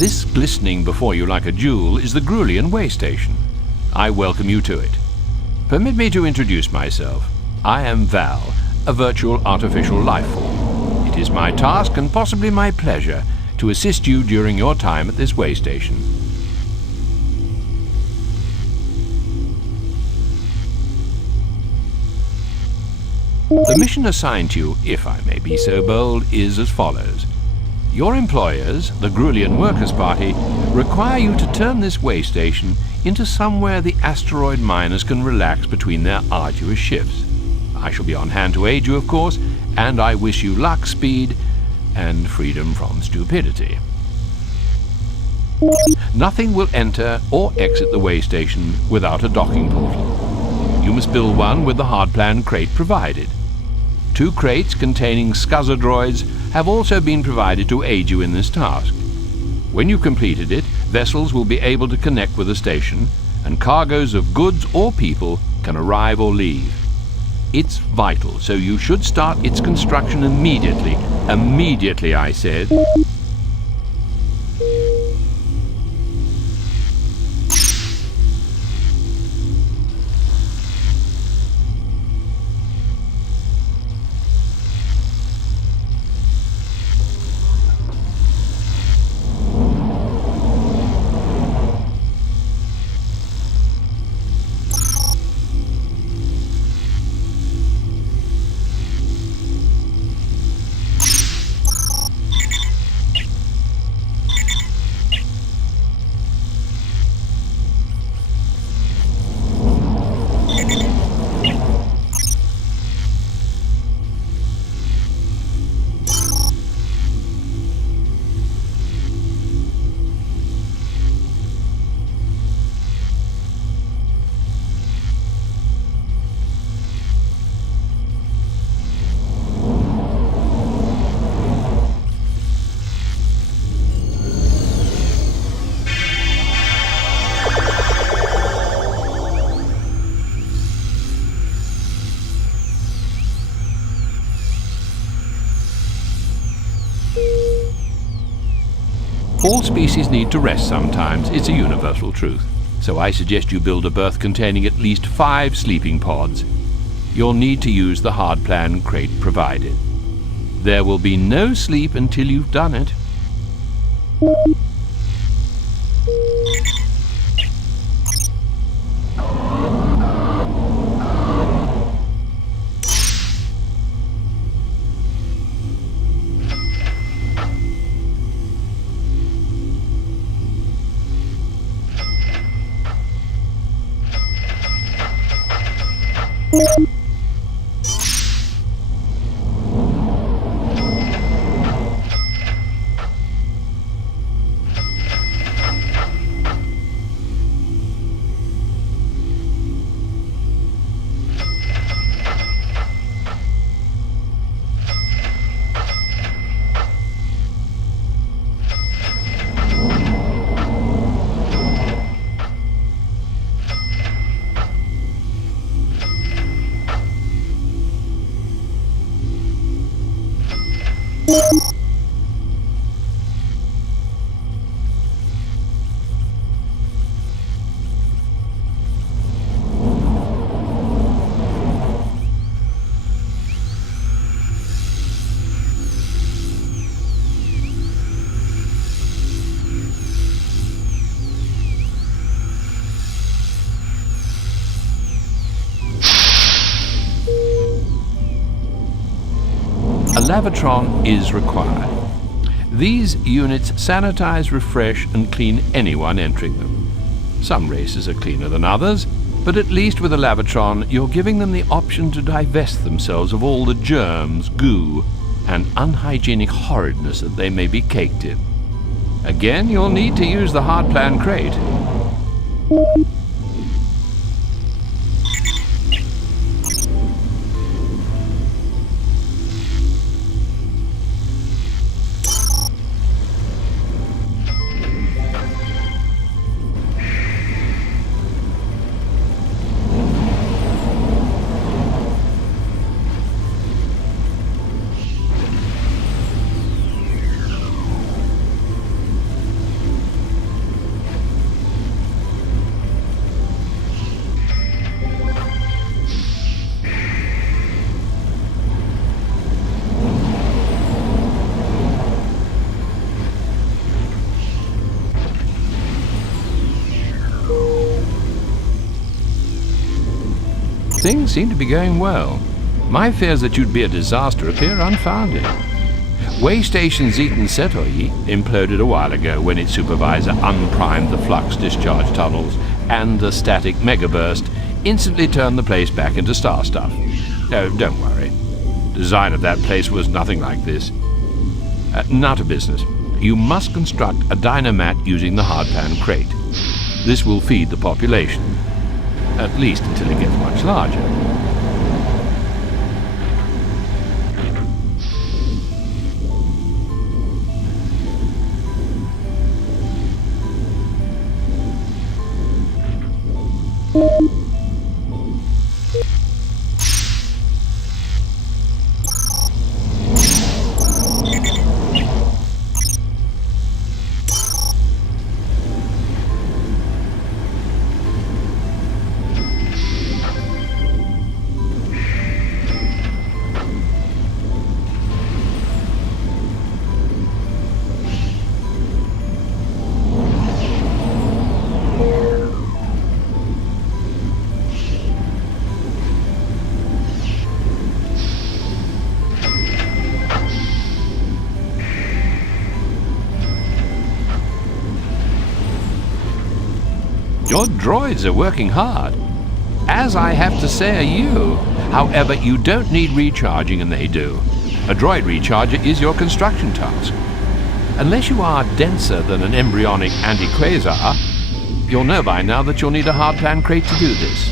This glistening before you like a jewel is the Grulian way station. I welcome you to it. Permit me to introduce myself. I am Val, a virtual artificial life form. It is my task and possibly my pleasure to assist you during your time at this way station. The mission assigned to you, if I may be so bold, is as follows. Your employers, the Grulian Workers' Party, require you to turn this way station into somewhere the asteroid miners can relax between their arduous shifts. I shall be on hand to aid you, of course, and I wish you luck, speed, and freedom from stupidity. Nothing will enter or exit the way station without a docking portal. You must build one with the hard-plan crate provided. 2 crates containing scuzzer droids have also been provided to aid you in this task. When you've completed it, vessels will be able to connect with the station, and cargoes of goods or people can arrive or leave. It's vital, so you should start its construction immediately. Immediately, I said. All species need to rest sometimes. It's a universal truth. So I suggest you build a berth containing at least 5 sleeping pods. You'll need to use the hard plan crate provided. There will be no sleep until you've done it. A lavatron is required. These units sanitize, refresh, and clean anyone entering them. Some races are cleaner than others, but at least with a lavatron, you're giving them the option to divest themselves of all the germs, goo, and unhygienic horridness that they may be caked in. Again, you'll need to use the hard plan crate. Things seem to be going well. My fears that you'd be a disaster appear unfounded. Way Station Zeton Setoyi imploded a while ago when its supervisor unprimed the flux discharge tunnels, and the static megaburst instantly turned the place back into star stuff. No, don't worry. Design of that place was nothing like this. Now to business. You must construct a dynamat using the hardpan crate. This will feed the population. At least until it gets much larger. Your droids are working hard, as I have to say are you. However, you don't need recharging and they do. A droid recharger is your construction task. Unless you are denser than an embryonic anti-quasar, you'll know by now that you'll need a hardpan crate to do this.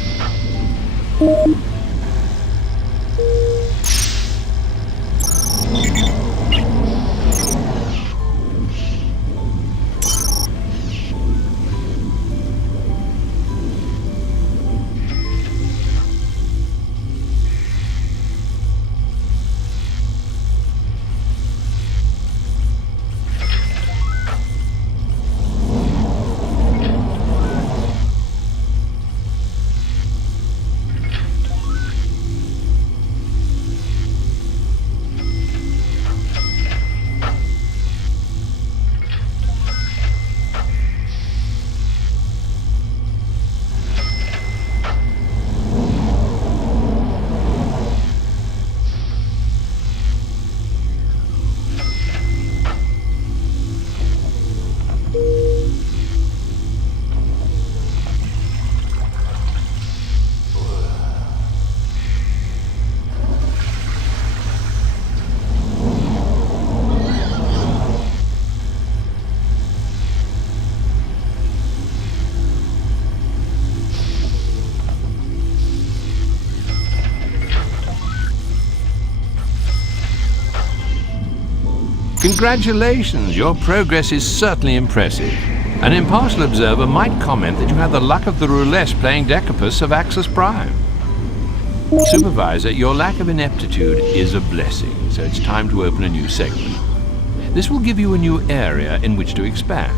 Congratulations, your progress is certainly impressive. An impartial observer might comment that you had the luck of the roulette playing Decapus of Axis Prime. Supervisor, your lack of ineptitude is a blessing, so it's time to open a new segment. This will give you a new area in which to expand.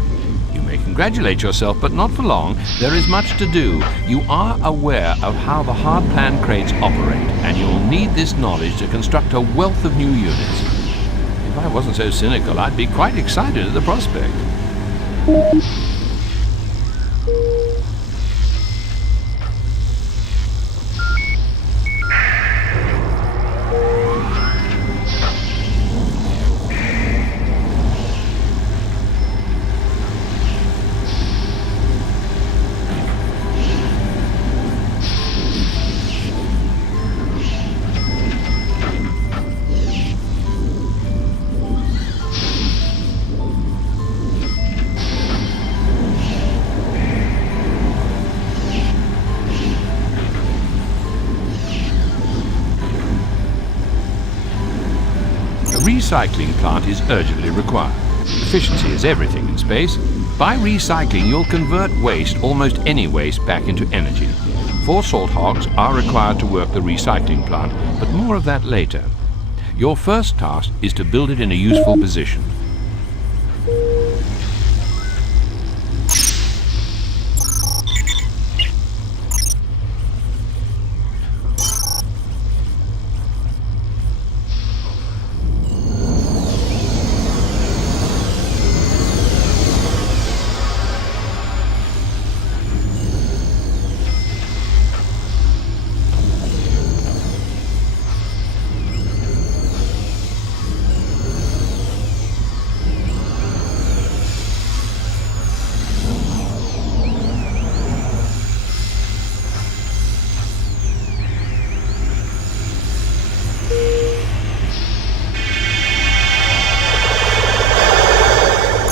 You may congratulate yourself, but not for long. There is much to do. You are aware of how the hard plan crates operate, and you'll need this knowledge to construct a wealth of new units. If I wasn't so cynical, I'd be quite excited at the prospect. Recycling plant is urgently required. Efficiency is everything in space. By recycling, you'll convert waste, almost any waste, back into energy. 4 salt hogs are required to work the recycling plant, but more of that later. Your first task is to build it in a useful position.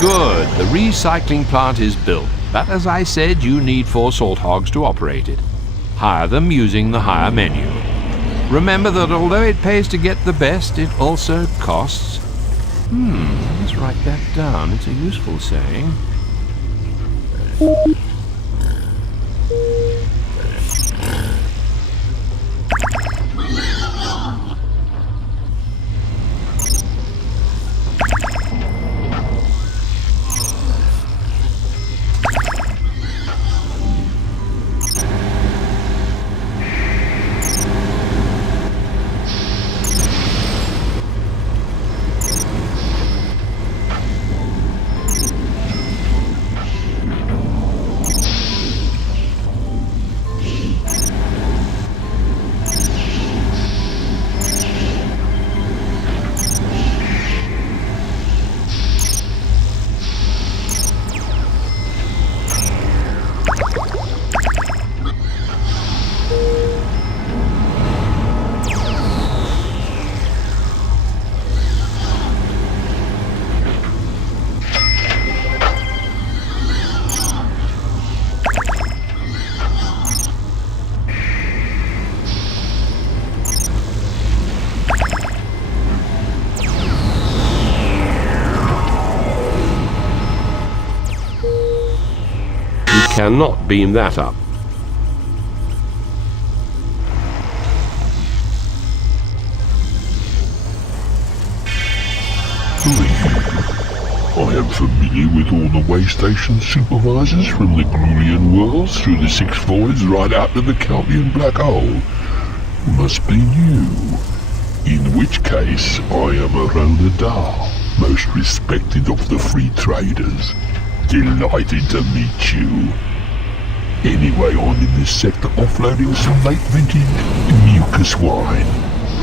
Good, the recycling plant is built, but as I said, you need 4 salt hogs to operate it. Hire them using the hire menu. Remember that although it pays to get the best, it also costs. Let's write that down, it's a useful saying. Cannot beam that up. I am familiar with all the way station supervisors from the Grulian worlds through the 6 voids right out to the Calvian black hole. Must be new. In which case, I am a Ronadar, most respected of the free traders. Delighted to meet you. Anyway, I'm in this sector offloading some late vintage mucus wine.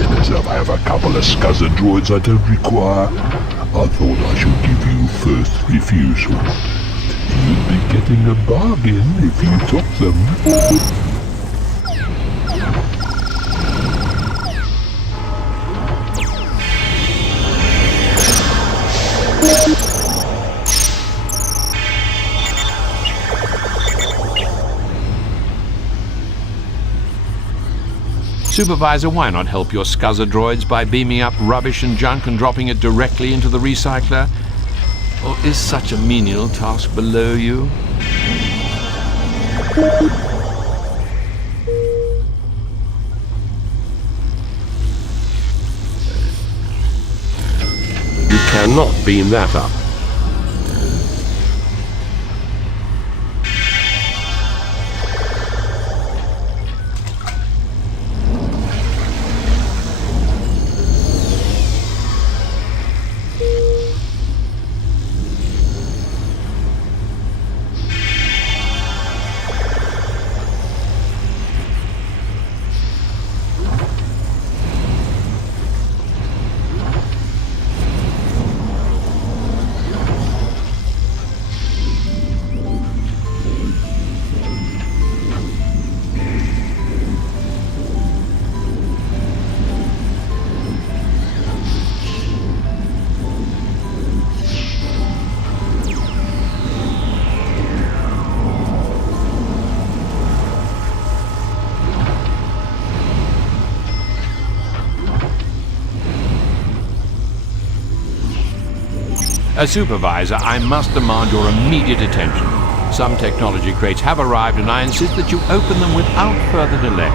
And as I have a couple of scuzzer droids I don't require, I thought I should give you first refusal. You'd be getting a bargain if you took them. Supervisor, why not help your scuzzer droids by beaming up rubbish and junk and dropping it directly into the recycler? Or is such a menial task below you? You cannot beam that up. As supervisor, I must demand your immediate attention. Some technology crates have arrived and I insist that you open them without further delay.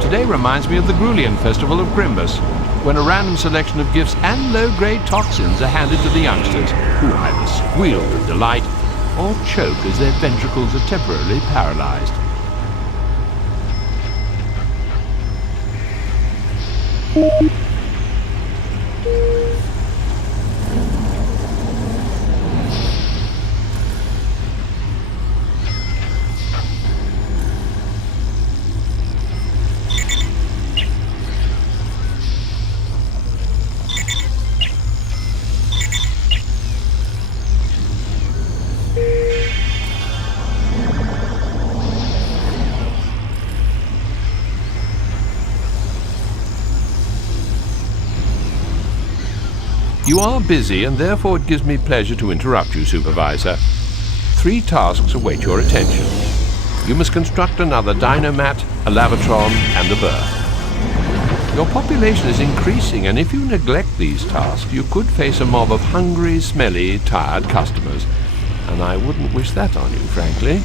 Today reminds me of the Grulian Festival of Grimbus, when a random selection of gifts and low-grade toxins are handed to the youngsters, who either squeal with delight or choke as their ventricles are temporarily paralyzed. You are busy, and therefore it gives me pleasure to interrupt you, Supervisor. 3 tasks await your attention. You must construct another dynomat, a lavatron, and a berth. Your population is increasing, and if you neglect these tasks, you could face a mob of hungry, smelly, tired customers. And I wouldn't wish that on you, frankly.